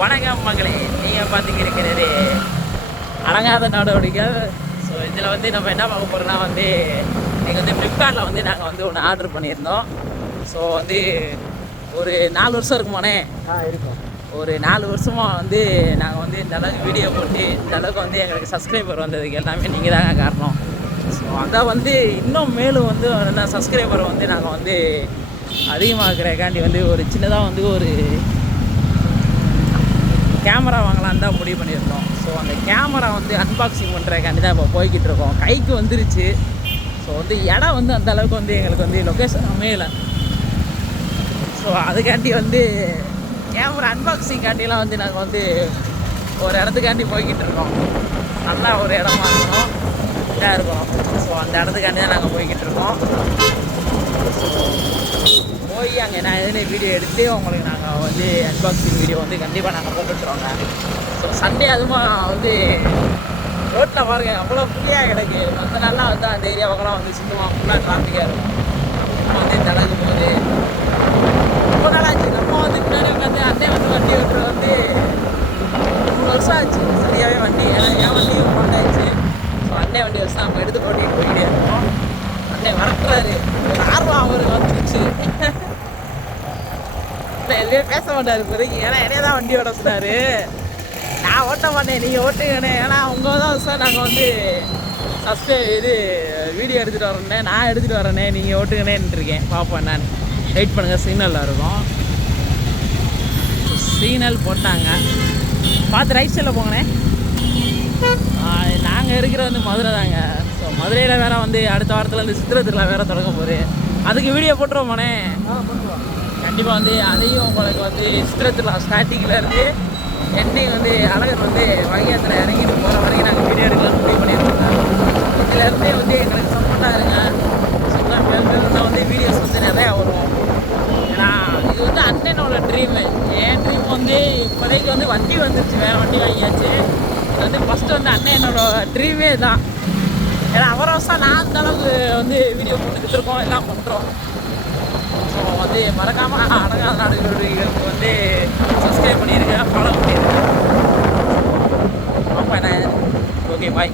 வணக்கம் மகளே, நீங்கள் பார்த்துக்க இருக்கிறது அடங்காத நடவடிக்கை. ஸோ இதில் வந்து நம்ம என்ன பார்க்க போகிறோம்னா வந்து நீங்கள் வந்து ஃப்ளிப்கார்ட்டில் வந்து நாங்கள் வந்து ஒன்று ஆர்டர் பண்ணியிருந்தோம். ஸோ வந்து ஒரு 4 வருஷம் இருக்குமானே இருக்கும். ஒரு 4 வருஷமாக வந்து நாங்கள் வந்து இந்த அளவுக்கு வீடியோ போட்டு இந்த அளவுக்கு வந்து எங்களுக்கு சப்ஸ்கிரைபர் வந்ததுக்கு எல்லாமே நீங்கள் தாங்க காரணம். ஸோ அதை வந்து இன்னும் மேலும் வந்து என்ன சப்ஸ்கிரைபரை வந்து நாங்கள் வந்து அதிகமாக்குறக்காண்டி வந்து ஒரு சின்னதாக வந்து ஒரு கேமரா வாங்கலான்னு தான் முடிவு பண்ணியிருந்தோம். ஸோ அந்த கேமரா வந்து அன்பாக்சிங் பண்ணுறக்காண்டி தான் இப்போ போய்கிட்டு இருக்கோம். கைக்கு வந்துருச்சு. ஸோ வந்து இடம் வந்து அந்த அளவுக்கு வந்து எங்களுக்கு வந்து லொக்கேஷன் அமையலை. ஸோ அதுக்காண்டி வந்து கேமரா அன்பாக்சிங்காண்டிலாம் வந்து நாங்கள் வந்து ஒரு இடத்துக்காண்டி போய்கிட்டு இருக்கோம். நல்லா ஒரு இடமா இருக்கணும், இதாக இருக்கணும். ஸோ அந்த இடத்துக்காண்டி தான் நாங்கள் போய்கிட்டு இருக்கோம். போய் அங்கே நான் எதுனே வீடியோ எடுத்து உங்களுக்கு நாங்கள் வந்து அன்பாக்சிங் வீடியோ வந்து கண்டிப்பாக நாங்கள் போட்டுட்ருவோங்க. ஸோ சண்டே அதுவும் வந்து ரோட்டில் பாருங்க அவ்வளோ ஃப்ரீயாக கிடக்கு. மற்ற நாள்லாம் வந்து அந்த ஏரியாவுக்கெல்லாம் வந்து சுத்தமாக ஃபுல்லாக டிராஃபிக்காக இருக்கும். வந்து இந்த அளவுக்கு போகுது. ரொம்ப நாளாச்சு. நம்ம வந்து முன்னாடி உட்காந்து அண்ணே வந்து வண்டி ஓட்டுறது வந்து 3 வருஷம் ஆச்சு சரியாகவே வண்டி. ஏன்னா என் வண்டியும் போட்டாச்சு. ஸோ அண்ணே வண்டி வச்சு நம்ம எடுத்து போட்டிட்டு போய்கிட்டே இருக்கோம். அண்ணே வரட்டுறாரு. ஒரு ஆர்வம் அவருக்கு வந்துருச்சு. எதுவுமே பேச மாட்டார் இப்போதைக்கு. ஏன்னா என்னையே தான் வண்டி ஓட சொன்னார். நான் ஓட்ட மாட்டேன், நீங்கள் ஓட்டுங்கண்ணே. ஏன்னா உங்கள் தான் சார் நாங்கள் வந்து வீடியோ எடுத்துகிட்டு வரேன்னே, நான் எடுத்துகிட்டு வரேனே, நீங்கள் ஓட்டுங்கண்ணேன்னு இருக்கேன். பார்ப்போம் நான் வெயிட் பண்ணுங்கள். சிக்னலில் இருக்கும். சிக்னல் போட்டாங்க. பார்த்து ரைட் சைடில் போங்கண்ணே. நாங்கள் இருக்கிற வந்து மதுரை தாங்க. ஸோ மதுரையில் வேறு வந்து அடுத்த வாரத்தில் வந்து சித்திரை திருவிழா வேறு தொடங்க போகுது. அதுக்கு வீடியோ போட்டுருவோமாண்ணே? கண்டிப்பாக வந்து அதையும் உங்களுக்கு வந்து சித்திரை திருவிழா ஸ்டார்டிங்லேருந்து எண்ணிங் வந்து அழகர் வந்து வைகாத்தில் இறங்கிட்டு போகிற வரைக்கும் நாங்கள் வீடியோ எடுக்கலாம்னு முடிவு பண்ணியிருக்கோங்க. இதுலேருந்தே வந்து எங்களுக்கு சப்போர்ட்டாக இருங்க. சொன்னால் மேலும் வந்து வீடியோஸ் வந்து நிறையா வரும். ஏன்னா இது வந்து அண்ணனோட ட்ரீமு. என் ட்ரீம் வந்து இப்போதைக்கு வந்து வண்டி வந்துருச்சு, வேறு வண்டி வாங்கியாச்சு. இது வந்து ஃபஸ்ட்டு வந்து அண்ணனோட ட்ரீமே தான். ஏன்னா அவரவசம் நான் அந்த அளவுக்கு வந்து வீடியோ போட்டுக்கிட்டு இருக்கோம், எல்லாம் பண்ணுறோம். ஸோ வந்து மறக்காமல் அடங்காத நாடுகளுக்கு வந்து சப்ஸ்கிரைப் பண்ணியிருக்கேன், ஃபாலோ பண்ணியிருக்கேன். அப்போ என்ன, ஓகே பாய்.